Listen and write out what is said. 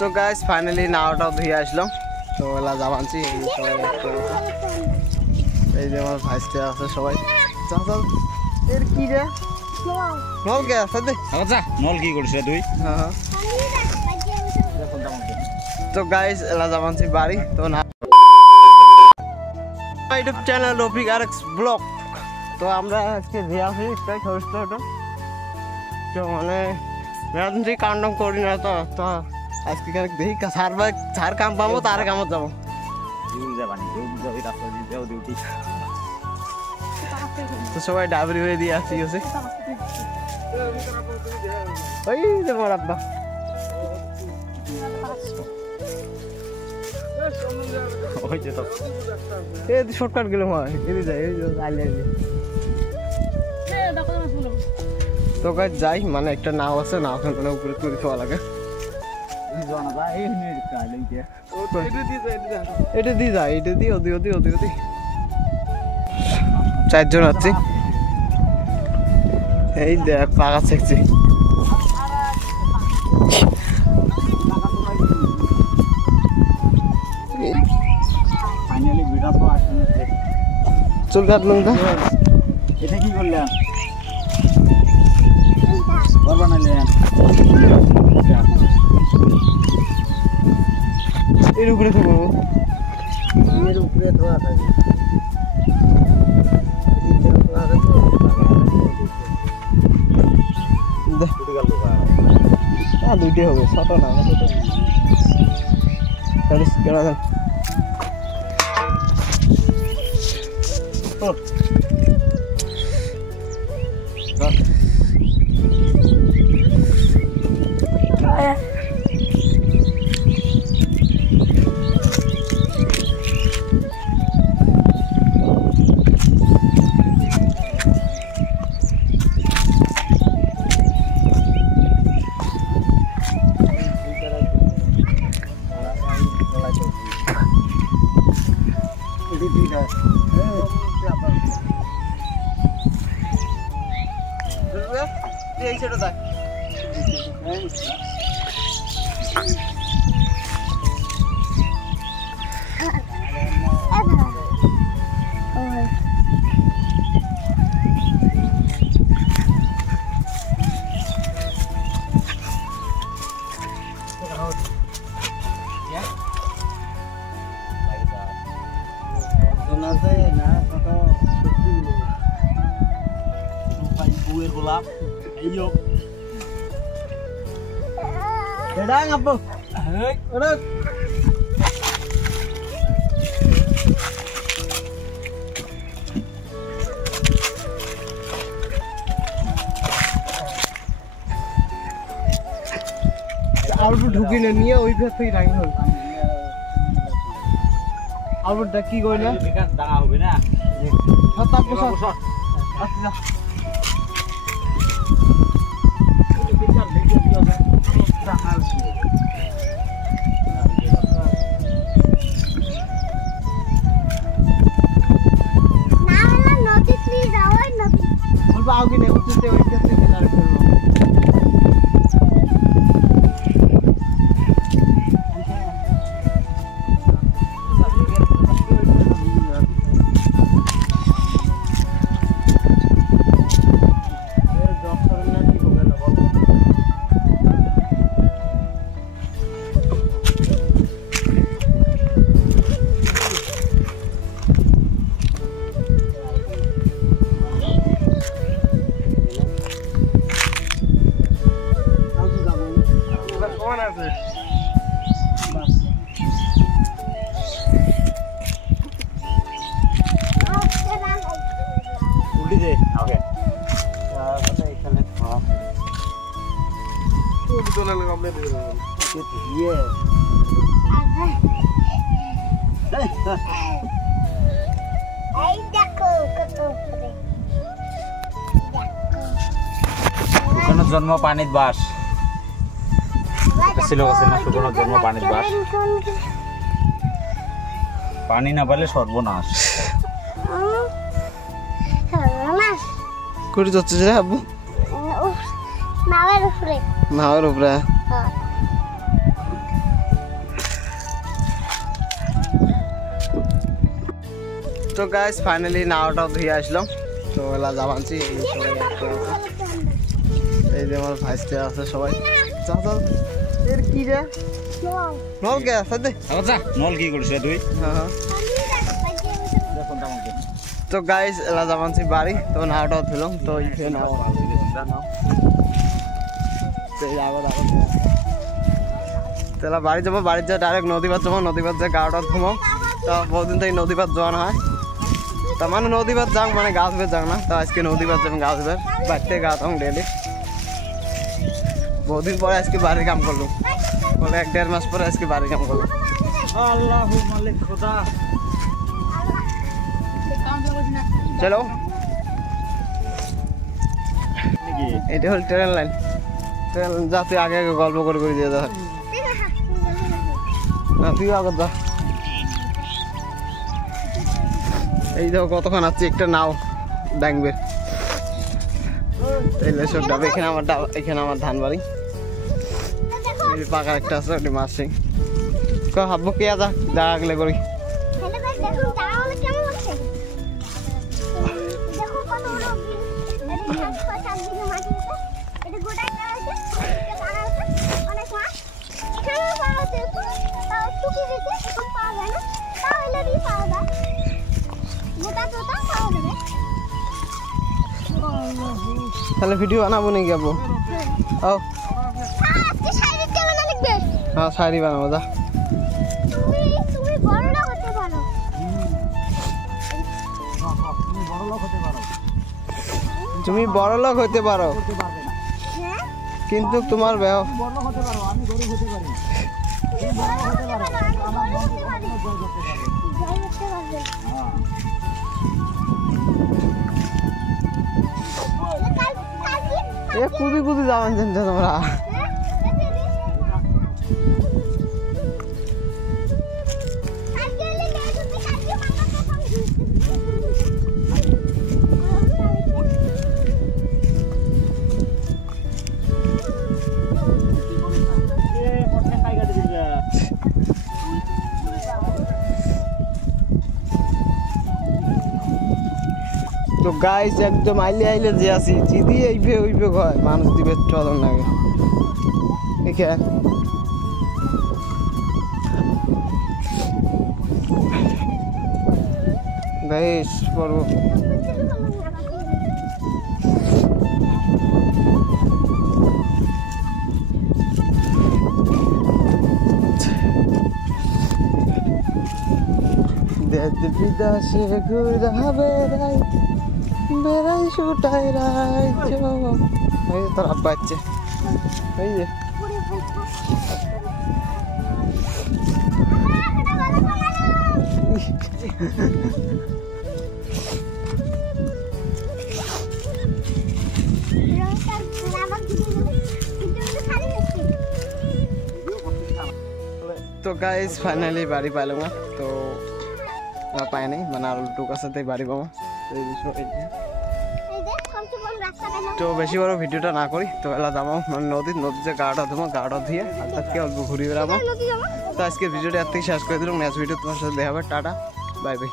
তো guys finally নাওটাও ধুয়ে আসলাম। তো এলা যাবানছি এই যে আমার ভাইস্তে আছে সবাই। চল চল এর কি রে নল কে আছে দে আচ্ছা নল কি করিস রে তুই? হ্যাঁ তো গাইস এলা যাবানছি বাড়ি। তো না YouTube channel Rafiq RX blog. তো আমরা আজকে দিয়ে আসি তাই খরচ তো মানে মেরাদিন থেকে কাম টাম করি না তো তো আজকে দেখি সার কাম পাবো তার কামত যাবো। তো সবাই ডাবরি হয়ে দিয়ে আসি হচ্ছে ওই যে মোর আব্বা শর্টকাট গেলাম হয় এদিকে যাই আইলে তো গাছ যাই মানে একটা নাও আছে নাও ওখানে উপরে তুলে খাওয়া লাগে। এটা দিয়ে যায় এটা দিয়ে ওদি ওদি ওদি ওদি 4 জন আছি। এই দেখ পাকা থাকছি চুল কাটলাম তো এটা কি করলাম ঘর বানাইলেন এর উপরে থাকবো এর উপরে ধোয়া থাকে দুইটাই হবে ছটা না কেনা যান গোলাপ এই ngập được আউটপুট ঢুকি না নিয়ে ওই ফের থেকে রাখি হবে আউটপুটটা কি কই না দাঁড়া হবে না সত্তা পোষা আচ্ছা आगे नहीं उतरते हुए कैसे किनारे पे জন্ম পানিত বাস ছিল না শুকনো জন্ম পানিত বাস পানি না পেলে সর্বনাশ করে যাচ্ছে রে আব্বু নাওয়ের উপরে তো গাইস ফাইনালি নাওটাও ধুয়ে আসলাম। তো এলা যাবানছি এই যে আমার ভাইস্তে আছে সবাই। চাচা এর কি রে নল কে আছে দে আচ্ছা নল কি করিস তুই? হ্যাঁ তো গাইস এলা যাবানছি বাড়ি। তো নাওটাও ধুলাম। তো ইফে নাও তাহলে বাড়ি যাবো। বাড়ির যা ডাইরেক্ট নদীপাত যাবো। নদীপাত যে গাড়টা ধুমো। তো বহুদিন থেকে নদীপাত যাওয়া হয়। তার মানে নদীপাত যাং মানে গা ধুবে যাং না। তো আজকে নদীপাত যাবেন গা ধুবে। বাড়িতে গা থাম ডেলি। বহুদিন পরে আজকে বাড়ির কাম করলাম। বলে 1-1.5 মাস পরে আজকে বাড়ির কাম করলাম। আল্লাহু মালিক খোদা। চলো এটা হল ট্রেন লাইন। ট্রেন যা তুই আগে আগে গল্প করে করে দিয়ে দেখ না তুই আগে যা। এই দেখো কতক্ষণ আছে একটা নাও ব্যাংবের এই সব ডাব। এখানে আমার ধান বাড়ি। পাকা একটা আছে ওটি মাসিং হাবো কে যা আগলে করি। তাহলে ভিডিও বানাবো নাকি আবু? ও হ্যাঁ শাড়ি বানাবো যা। তুমি বড় লোক হতে পারো কিন্তু তোমার বেও কুদি কুদি যাবেন চিন্তা তোমরা। তো গাইস একদম আইলে যে আছি চিদি এইবে ওইবে হয় মানুষ দিবে চলন লাগে এখানে গাইস পড়বো। বিদেশে ঘুরা বেড়াই সুটাই রাজ্য। এই তোর আব্বা আছে এই যে তো গাইস ফাইনালি বাড়ি পাইলাম না। তো পাই নাই মানে আর টুক আছে বাড়ি পাবো। তো বেশি বড় ভিডিওটা না করি। তো এলা যাবো মানে নদীতে গাটা ধুবো। গাটা ধুয়ে হালকা অল্প ঘুরি বেড়াবো। তো আজকে ভিডিওটা এর থেকে শেষ করে দিলাম। নেক্সট ভিডিও তোমার সাথে দেখা হবে। Tata bye bye.